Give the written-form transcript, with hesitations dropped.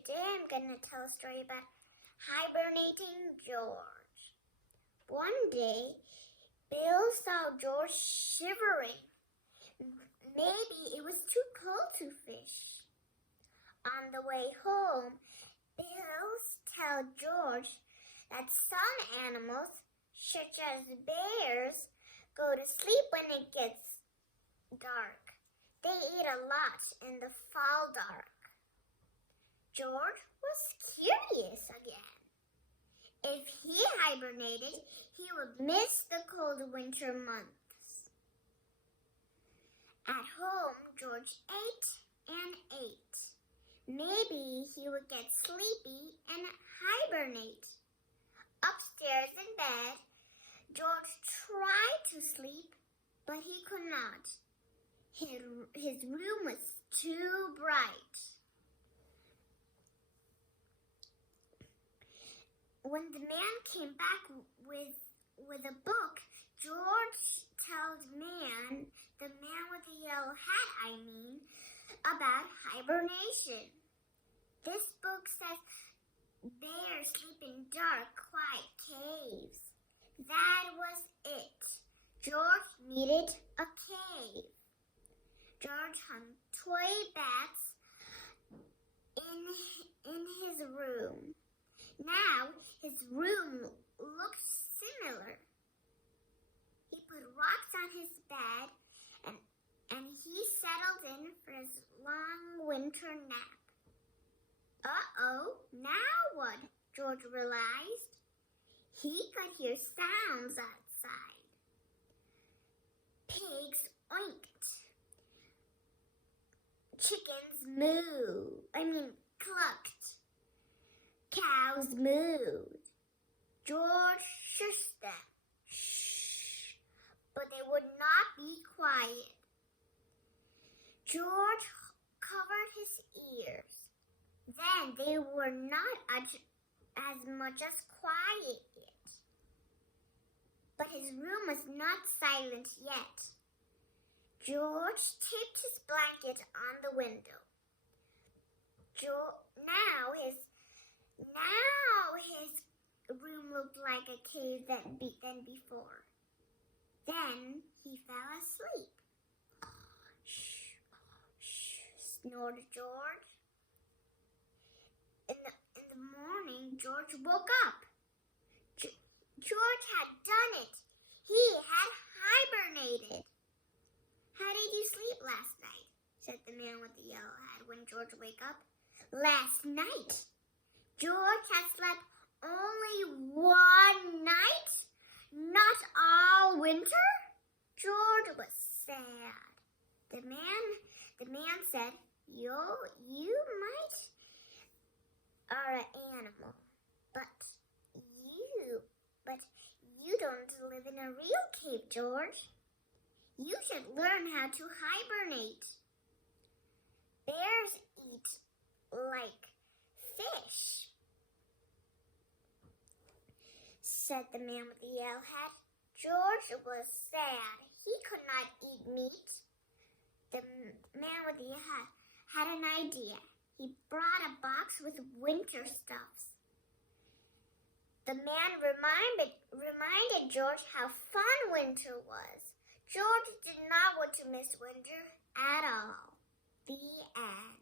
Today I'm gonna tell a story about hibernating George. One day, Bill saw George shivering. Maybe it was too cold to fish. On the way home, Bill tells George that some animals, such as bears, go to sleep when it gets dark. They eat a lot in the fall dark. George was curious again. If he hibernated, he would miss the cold winter months. At home, George ate and ate. Maybe he would get sleepy and hibernate. Upstairs in bed, George tried to sleep, but he could not. His room was too bright. When the man came back with a book, George tells the man with the yellow hat, about hibernation. This book says bears sleep in dark, quiet caves. That was it. George needed a cave. George hung toy bats in his room. Now his room looked similar. He put rocks on his bed and he settled in for his long winter nap. Uh-oh, now what? George realized. He could hear sounds outside. Pigs oinked. Chickens clucked. Cows mooed. George shushed them. Shh. But they would not be quiet. George covered his ears. Then they were not as much as quiet yet. But his room was not silent yet. George taped his blanket on the window. Now his room looked like a cave than before. Then he fell asleep. Shh, shh, snored George. In the morning, George woke up. George had done it. He had hibernated. How did you sleep last night? Said the man with the yellow hat when George woke up. Last night? George had slept only one night? Not all winter? George was sad. The man said, You might are an animal, but you don't live in a real cave, George. You should learn how to hibernate. Bears eat like fish, said the man with the yellow hat. George was sad. He could not eat meat. The man with the yellow hat had an idea. He brought a box with winter stuffs. The man reminded George how fun winter was. George did not want to miss winter at all. The end.